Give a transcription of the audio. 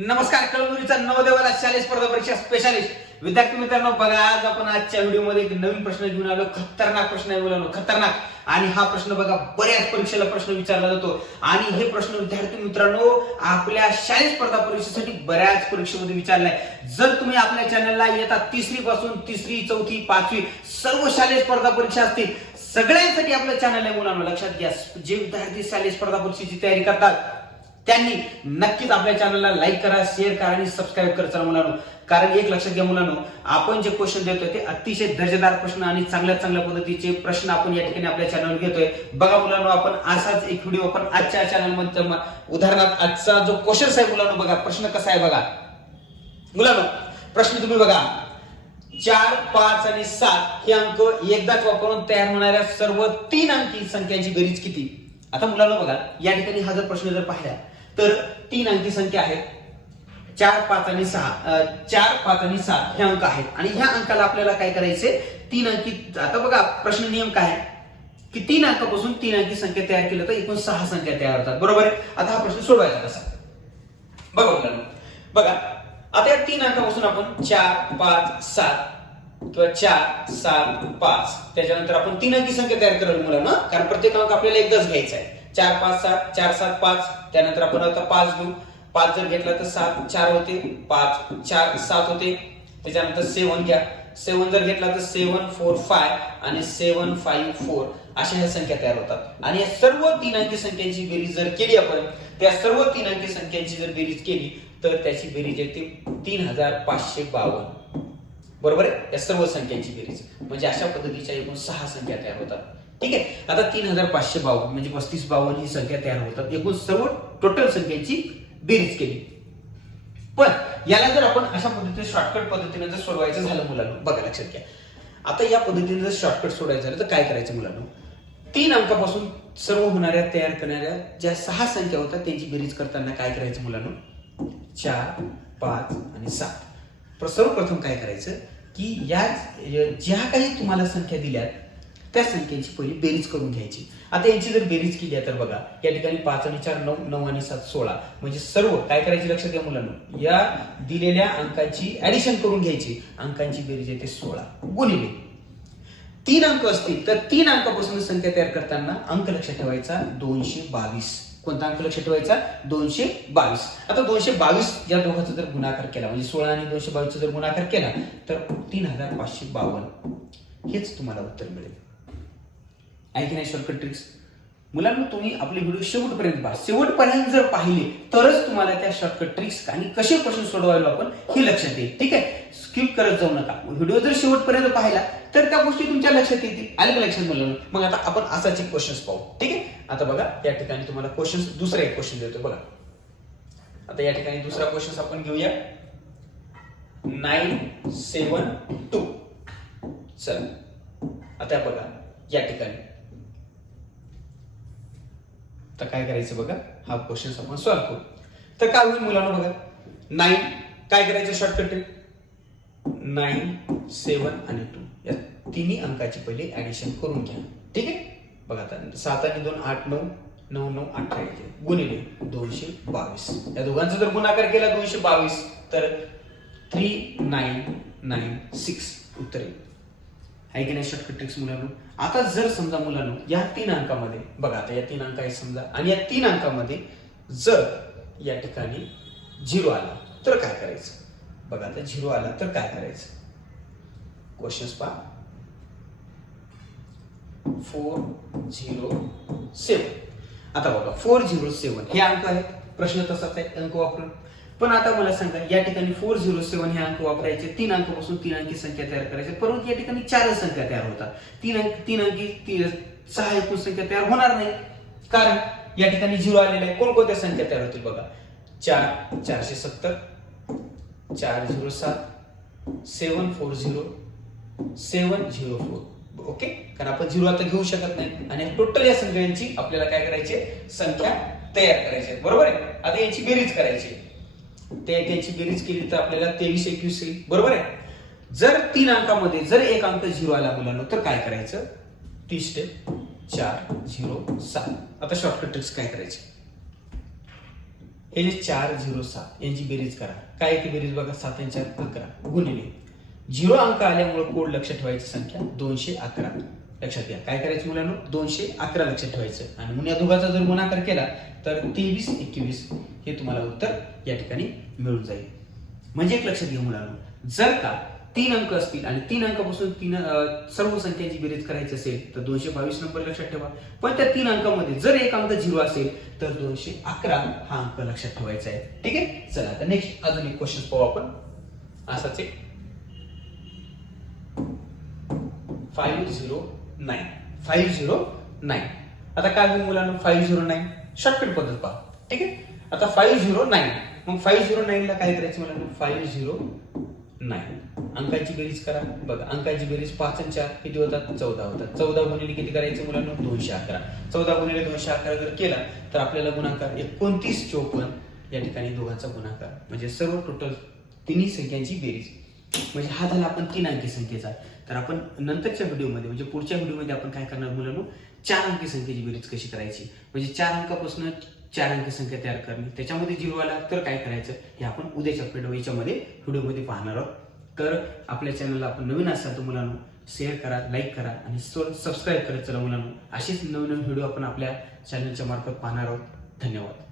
नमस्कार कळमुरीचा नवदेवाला शालेय स्पर्धा परीक्षा स्पेशालिस्ट विद्यार्थी मित्रांनो बघा आज आपण आजच्या व्हिडिओमध्ये एक नवीन प्रश्न घेऊन आलो. खतरनाक प्रश्न आहे मुलांनो खतरनाक. आणि हा प्रश्न बघा बऱ्याच परीक्षेला प्रश्न विचारला जातो. आणि हे प्रश्न विद्यार्थी मित्रांनो आपल्या शालेय स्पर्धा परीक्षेसाठी बऱ्याच परीक्षेमध्ये विचारलाय. जर तुम्ही आपल्या चॅनलला येतात तिसरी पासून तिसरी चौथी पाचवी सर्व शालेय स्पर्धा परीक्षा असतील सगळ्यांसाठी आपलं चॅनल आहे मुलांनो लक्षात घ्या. जे विद्यार्थी शालेय स्पर्धा परीक्षेची तयारी करतात त्यांनी नक्कीच आपल्या चॅनलला लाईक करा शेअर करा आणि सबस्क्राईब करा. चला मुलांनो कारण एक लक्षात घ्या मुलांनो आपण जे क्वेश्चन देतोय ते अतिशय दर्जेदार प्रश्न आणि चांगल्या चांगल्या पद्धतीचे प्रश्न आपण या ठिकाणी आपल्या चॅनलवर घेतोय. बघा मुलांनो आपण असाच एक व्हिडिओ आपण आजच्या चॅनलमध्ये उदाहरणार्थ आजचा जो क्वेश्चन आहे मुलांनो बघा प्रश्न कसा आहे बघा. मुलांनो प्रश्न तुम्ही बघा. चार पाच आणि सात हे अंक एकदाच वापरून तयार होणाऱ्या सर्व तीन अंकी संख्यांची बेरीज किती? आता मुलांना बघा या ठिकाणी हा जर प्रश्न जर पाहिला तर तीन अंकी संख्या आहेत. चार पाच आणि सहा. चार पाच आणि सात हे अंक आहेत. आणि ह्या अंकाला आपल्याला काय करायचे तीन अंकी आता बघा प्रश्न नियम काय आहे? की तीन अंकापासून तीन अंकी संख्या तयार केलं तर एकूण सहा संख्या तयार होतात. बरोबर आहे? आता हा प्रश्न सोडवायचा कसा बघा मुलांना बघा आता या तीन अंकापासून आपण चार पाच सात किंवा चार सात पाच त्याच्यानंतर आपण तीन अंकी संख्या तयार करावी मुलांना. कारण प्रत्येक अंक आपल्याला एकदाच घ्यायचा आहे. चार पाच सात चार सात पाच. त्यानंतर आपण आता पाच घेऊ. पाच जर घेतला तर सात चार होते. पाच चार सात होते. त्याच्यानंतर सेवन घ्या. सेवन जर घेतला तर सेवन फोर फाय आणि सेवन फाईव्ह फोर अशा ह्या संख्या तयार होतात. आणि या सर्व तीन अंकी संख्यांची बेरीज जर केली आपण त्या सर्व तीन अंकी संख्यांची जर बेरीज केली तर त्याची बेरीज येते तीन हजार पाचशे बावन्न. बरोबर आहे? या सर्व संख्यांची बेरीज. म्हणजे अशा पद्धतीच्या एकूण सहा संख्या तयार होतात. ठीक आहे? आता तीन हजार पाचशे बावन्न म्हणजे पस्तीस बावन्न ही संख्या तयार होतात. एकूण सर्व टोटल संख्येची बेरीज केली. पण याला जर आपण अशा पद्धतीने शॉर्टकट पद्धतीने जर सोडवायचं झालं मुलांना बघा लक्षात घ्या. आता या पद्धतीने जर शॉर्टकट सोडायचं झालं तर काय करायचं मुलांना? तीन अंकापासून सर्व होणाऱ्या तयार करणाऱ्या ज्या सहा संख्या होत्या त्यांची बेरीज करताना काय करायचं मुलांना? चार पाच आणि सात. सर्वप्रथम काय करायचं? की या ज्या काही तुम्हाला संख्या दिल्यात त्या संख्येची पहिली बेरीज करून घ्यायची. आता यांची जर बेरीज केली आहे तर बघा या ठिकाणी पाच आणि चार नऊ नऊ आणि सात सोळा. म्हणजे सर्व काय करायची लक्षात घ्या मुलांना? या दिलेल्या अंकाची ऍडिशन करून घ्यायची. अंकांची बेरीज येते सोळा. गुणिले. तीन अंक असतील तर तीन अंकापासून संख्या तयार करताना अंक लक्षात ठेवायचा दोनशे बावीस. कोणता अंक लक्षात ठेवायचा? दोनशे बावीस. आता दोनशे बावीस या दोघांचा जर गुणाकार केला म्हणजे सोळा आणि दोनशे बावीसचा जर गुणाकार केला तर तीन हजार पाचशे बावन्न. हेच तुम्हाला उत्तर मिळेल. आहे की नाही शॉर्टकट ट्रिक्स मुलांना तुम्ही आपले व्हिडिओ शेवटपर्यंत पहा. शेवटपर्यंत जर पाहिले तरच तुम्हाला त्या शॉर्टकट ट्रिक्स आणि कसे प्रश्न सोडवायला आपण हे लक्षात येईल. ठीक आहे? स्किप करत जाऊ नका. व्हिडिओ जर शेवटपर्यंत पाहिला तर त्या गोष्टी तुमच्या लक्षात येतील. आले का लक्षात मुलांना? मग आता आपण असाचे क्वेश्चन्स पाहू. ठीक आहे? आता बघा या ठिकाणी तुम्हाला क्वेश्चन दुसरा एक क्वेश्चन देतो बघा. आता या ठिकाणी दुसरा क्वेश्चन आपण घेऊया. नाईन सेवन टू चल. आता बघा या ठिकाणी. तर काय करायचं बघा? हा क्वेश्चन आपण सॉल्व्ह करू. तर काय होईल मुलांना बघा? नाईन काय करायचं शॉर्टकट नाईन सेवन आणि टू या तिन्ही अंकाची पहिले ऍडिशन करून घ्या. ठीक आहे? बघा आता सात आणि दोन आठ नऊ. नऊ नऊ अठरा येते गुणिले दोनशे बावीस. या दोघांचा जर गुणाकार केला दोनशे बावीस तर थ्री नाईन नाईन सिक्स उत्तर येईल आहे की नाही शॉर्टकट ट्रिक्स मुलांनो? आता जर समजा मुलांनो या तीन अंकामध्ये बघा आता या तीन अंक आहे समजा आणि या तीन अंकामध्ये जर या ठिकाणी झिरो आला तर काय करायचं? बघा आता झिरो आला तर काय करायचं? क्वेश्चन्स पहा. फोर झिरो सेवन आता बघा फोर झिरो सेवन हे अंक आहेत. प्रश्न तसाच आहे अंक वापरून. पण आता मला सांगा या ठिकाणी फोर झिरो सेवन हे अंक वापरायचे तीन अंकापासून तीन अंकी संख्या तयार करायची परंतु या ठिकाणी चारच संख्या तयार होतात. तीन अंक तीन अंकी सहा एकूण संख्या तयार होणार नाही. कारण या ठिकाणी झिरो आलेले आहे. कोणकोणत्या संख्या तयार होतील बघा? चार चारशे सत्तर चार झिरो सात seven four zero seven zero four okay? कारण आपण झिरो आता घेऊ शकत नाही. आणि टोटल या संख्यांची आपल्याला काय करायची? संख्या तयार करायची आहे. बरोबर आहे? आता यांची बेरीज करायची आहे. ते त्याची बेरीज केली तर आपल्याला तेवीस एकवीस येईल बरोबर आहे? जर तीन अंकामध्ये जर एक अंक झिरो आला मुलांना तर काय करायचं? ती स्टेप चार झिरो सात. आता शॉर्टकट ट्रिक्स काय करायचे? हे जे चार झिरो सात यांची बेरीज करा. काय ती बेरीज बघा? सात यांच्या अकरा. गुणिले. झिरो अंक आल्यामुळे कोड लक्षात ठेवायची संख्या दोनशे अकरा. लक्षात घ्या. काय करायचं मुलांनो? दोनशे अकरा लक्षात ठेवायचं. आणि मग या दोघाचा जर गुणाकार केला तर तेवीस एकवीस हे तुम्हाला उत्तर या ठिकाणी मिळून जाईल. म्हणजे एक लक्षात घ्या मुलांनो. जर का तीन अंक असतील आणि तीन अंकापासून तीन सर्व संख्यांची बेरीज करायची असेल तर दोनशे बावीस नंबर लक्षात ठेवा. पण त्या तीन अंकामध्ये जर एक अंक झिरो असेल तर दोनशे अकरा हा अंक लक्षात ठेवायचा आहे. ठीक आहे? चला आता नेक्स्ट अजून एक क्वेश्चन पाहू आपण. असाच एक. Five zero nine five zero nine आता काय होईल मुलांना? फाईव्ह झिरो नाईन शॉर्टकट पद्धत पहा. ठीक आहे? आता फाईव्ह झिरो नाईन मग फाईव्ह झिरो नाईनला काय करायचं मुलांना? फाईव्ह झिरो नाईन अंकाची बेरीज करा. बघा अंकाची बेरीज पाच आणि चार किती होतात? चौदा होतात. चौदा गुणिले किती करायचं मुलांना? दोनशे अकरा. चौदा गुणिले दोनशे अकरा जर केला तर आपल्याला गुणाकार एकोणतीस चोपन्न या ठिकाणी दोघांचा गुणाकार. म्हणजे सर्व टोटल तिन्ही संख्यांची बेरीज. म्हणजे हा झाला आपण तीन अंकी संख्येचा. तर आपण नंतरच्या व्हिडिओमध्ये म्हणजे पुढच्या व्हिडिओमध्ये आपण काय करणार मुलांनो? चार अंकी संख्येची बेरीज कशी करायची? म्हणजे चार अंकापासून चार अंकी संख्या तयार करणे. त्याच्यामध्ये झिरो आला तर काय करायचं? हे आपण उद्याच्या व्हिडिओ याच्यामध्ये व्हिडिओमध्ये पाहणार आहोत. तर आपल्या चॅनलला आपण नवीन असाल तर मुलांनो शेअर करा लाईक करा आणि सबस्क्राईब करत चला मुलांनो. असेच नवीन नवीन व्हिडिओ आपण आपल्या चॅनलच्या मार्फत पाहणार आहोत. धन्यवाद.